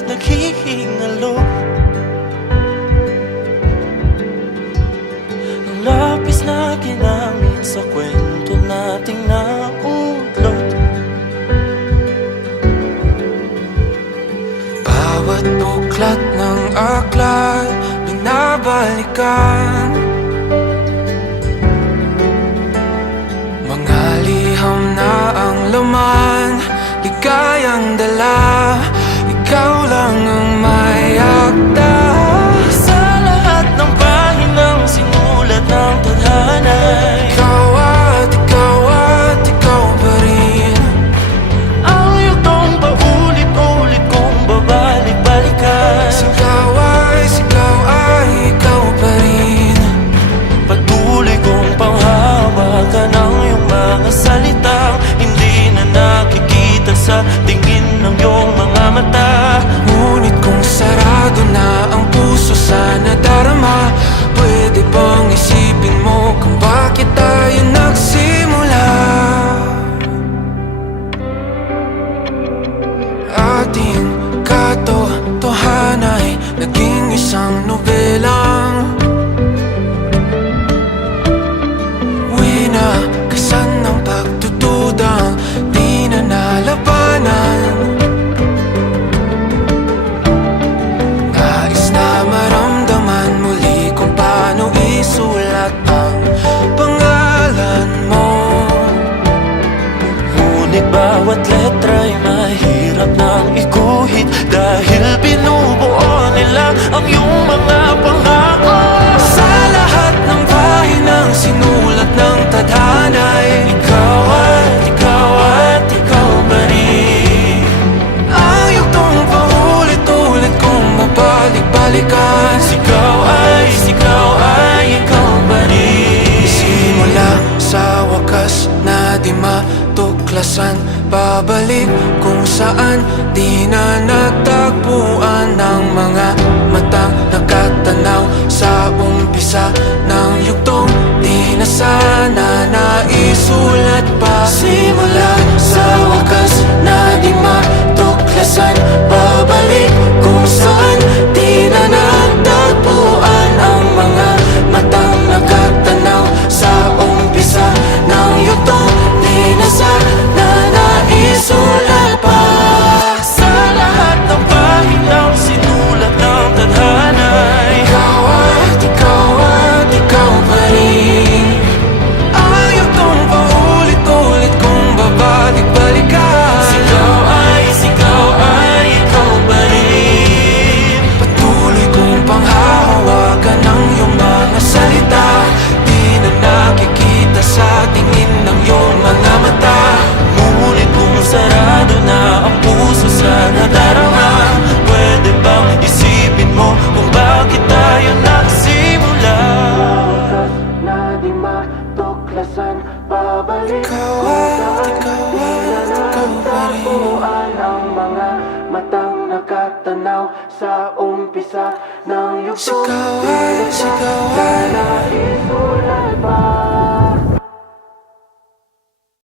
puso't naghihingalo. Ang lapis na ginamit sa kwento nating naudlot. Bawat buklat ng aklat binabalikan, mga liham na ang laman, ligayang dala, ikaw lang ang may akda. Sa lahat ng pahinang sinulat ng tadhana, ikaw at ikaw pa rin. Ang yugtong paulit-ulit kong babalik-balikan. Sigaw ay ikaw pa rin. Patuloy kong panghawakan ang iyong mga salitang hindi na nakikita sa tingin ng iyong mga mata. Ngunit kung sarado na ang puso sa nadarama, pwede bang isipin mo kung bakit tayo nagsimula? Ating katotohanan ay naging isang nobelang winakasan ng pagtutudang di na nalabanan. Nais na maramdaman muli kung paano isulat ang pangalan mo. Ngunit bawat letra'y mahirap nang iguhit, dahil binubuo nila ang iyong mga pangako. Sa lahat ng pahinang sinulat ng tadhana, ikaw at ikaw pa rin. Ang yugtong paulit-ulit kong mabalik-balikan. Sigaw ay ikaw pa rin. Simula sa wakas na di matuklasan, babalik kung saan di na natagpuan ng mga matang nakatanaw sa umpisa ng yugtong di na sana naisulat pa. Simula sa wakas na di matuklasan, babalik kung saan di na natagpuan ang mga matang nakatanaw sa umpisa ng yugtong di na sana naisulat pa. Sa lahat ng pahinang sinulat ng tadhana, ikaw at ikaw pa rin. Ang yugtong paulit-ulit kong babalik-balikan. Sigaw ay ikaw pa rin. Patuloy kong panghahawakan ang iyong mga salita, di na nakikita sa tingin ng iyong mga mata. Ngunit kung sarado na ang puso sa nadarama, pwede bang isipin mo kung bakit tayo nagsimula? Na di matuklasan, babalik ikaw pa rin. Ang mga matang nakatanaw sa umpisa ng yugtong. Sigaw